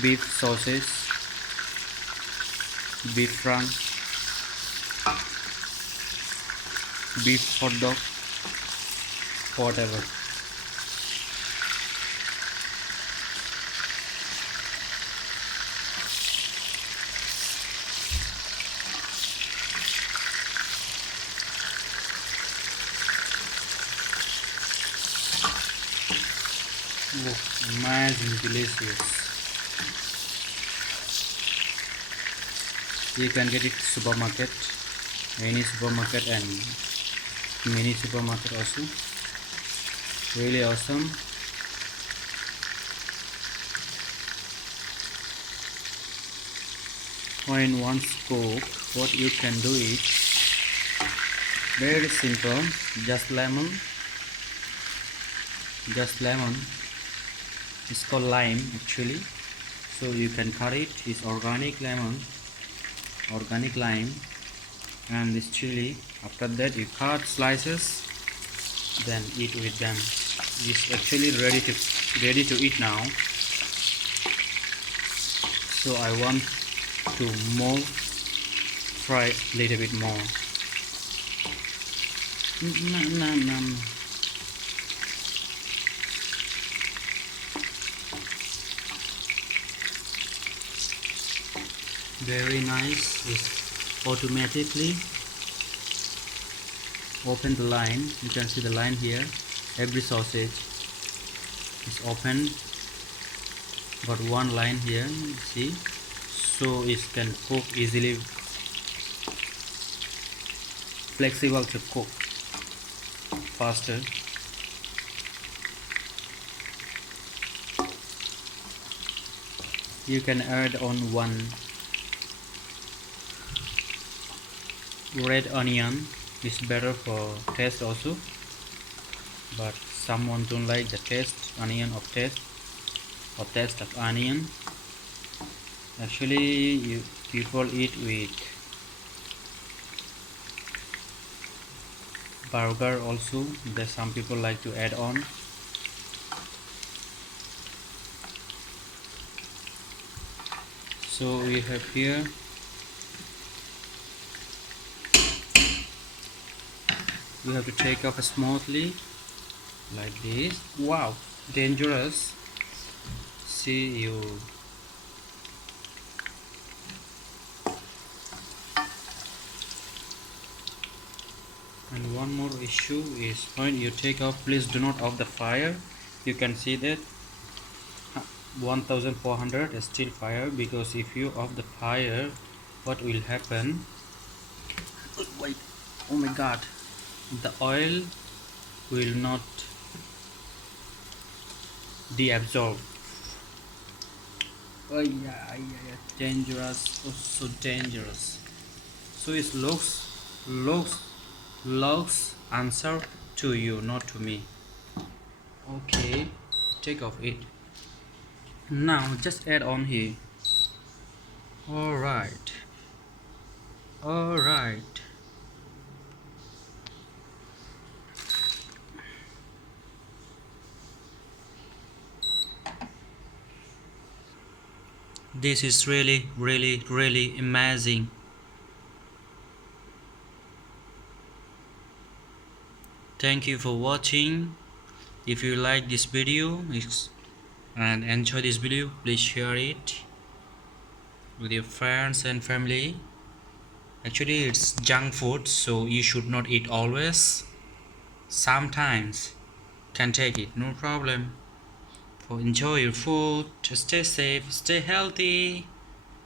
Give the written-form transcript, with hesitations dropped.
beef sausage, beef frank, beef hot dog, whatever. Oh, amazing, delicious. You can get it supermarket, any supermarket and mini supermarket also. Really awesome. When once cooked, what you can do is very simple. Just lemon. It's called lime actually. So you can cut it. It's organic lemon, organic lime, and this chili. After that, you cut slices, then eat with them. It's actually ready to eat now. So I want to fry a little bit more. Very nice. It's automatically open the line. You can see the line here. Every sausage is open, but one line here, see, so it can cook easily, flexible to cook faster. You can add on one red onion. It's better for taste also, but someone don't like the taste of onion. Actually, people eat with burger also. There's some people like to add on. So we have here you have to take off smoothly like this. Wow, dangerous. See you. And one more issue is when you take off, please do not off the fire. You can see that 1400 is still fire, because if you off the fire, what will happen? Wait, oh my god, the oil will not deabsorb. Oh yeah, dangerous, oh, so dangerous. So it looks answer to you, not to me. Okay, take off it. Now just add on here. Alright. This is really amazing. Thank you for watching. If you like this video and enjoy this video, please share it with your friends and family. Actually, it's junk food, so you should not eat always. Sometimes can take it, no problem. For enjoy your food, just stay safe, stay healthy.